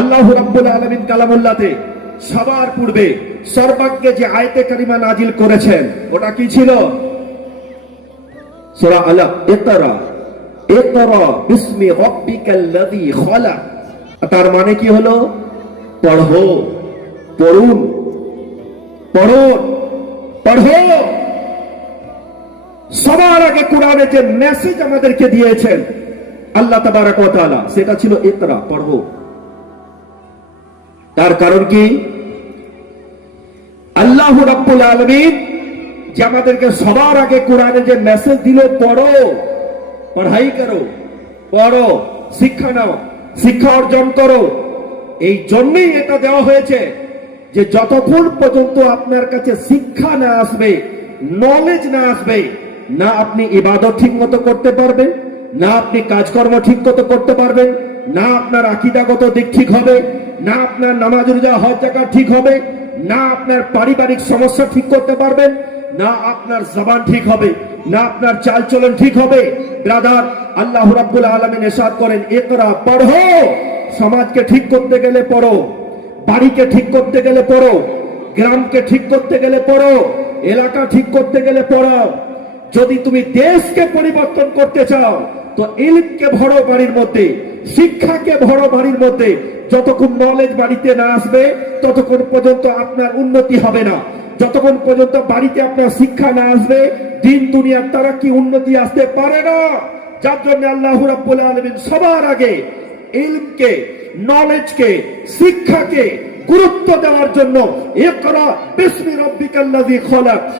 আল্লাহ রাব্বুল আলামিন কালামুল্লাহতে সবার পূর্বে সর্বাগ্যে যে আয়াতে কারিমা নাজিল করেছেন ওটা কি ছিল? সূরা আলাক, ইকরা ইকরা বিসমি রাব্বিকাল্লাযী খালাক। তার মানে কি হলো? পড়ো, পড়ুন, পড়ুন, পড়ো। সবার আগে কোরআনে যে মেসেজ আমাদেরকে দিয়েছেন আল্লাহ তাবারক ওয়া তাআলা সেটা ছিল ইকরা, পড়ো। তার কারণ কি? আল্লাহ রাব্বুল আলামিন যে আমাদেরকে সবার আগে কোরআনে যে মেসেজ দিল পড়ো, পড়াই করো, পড়ো, শিক্ষা নাও, শিক্ষা অর্জন করো, এই জন্যই এটা দেওয়া হয়েছে যে যতক্ষণ পর্যন্ত আপনার কাছে শিক্ষা না আসবে, নলেজ না আসবে, না আপনি ইবাদত ঠিক মতো করতে পারবেন, না আপনি কাজকর্ম ঠিক মতো করতে পারবেন, না আপনার আকীদাগত দিক ঠিক হবে, না আপনার নামাজ রোজা হজ যাকাত ঠিক হবে, না আপনার পারিবারিক সমস্যা ঠিক করতে পারবেন, না আপনার জবান ঠিক হবে, না আপনার চালচলন ঠিক হবে। ব্রাদার, আল্লাহ রাব্বুল আলামিন ইরশাদ করেন ইকরা, পড়ো। সমাজকে ঠিক করতে গেলে পড়ো, বাড়িকে ঠিক করতে গেলে পড়ো, গ্রামকে ঠিক করতে গেলে পড়ো, এলাকা ঠিক করতে গেলে পড়ো। যদি তুমি দেশকে পরিবর্তন করতে চাও তো ইলমকে ভরো বাড়ির মধ্যে, শিক্ষাকে ভরো বাড়ির মধ্যে। যতক্ষণ নলেজ বাড়িতে না আসবে ততক্ষণ পর্যন্ত আপনার উন্নতি হবে না। যতক্ষণ পর্যন্ত বাড়িতে আপনার শিক্ষা না আসবে দিন দুনিয়ার তারাক্কি উন্নতি আসতে পারে না। যার জন্য আল্লাহ রাব্বুল আলামিন সবার আগে ইলমকে, নলেজকে, শিক্ষাকে গুরুত্ব দেওয়ার জন্য ইকরা বিসমি রাব্বিকাল্লাযী খালাক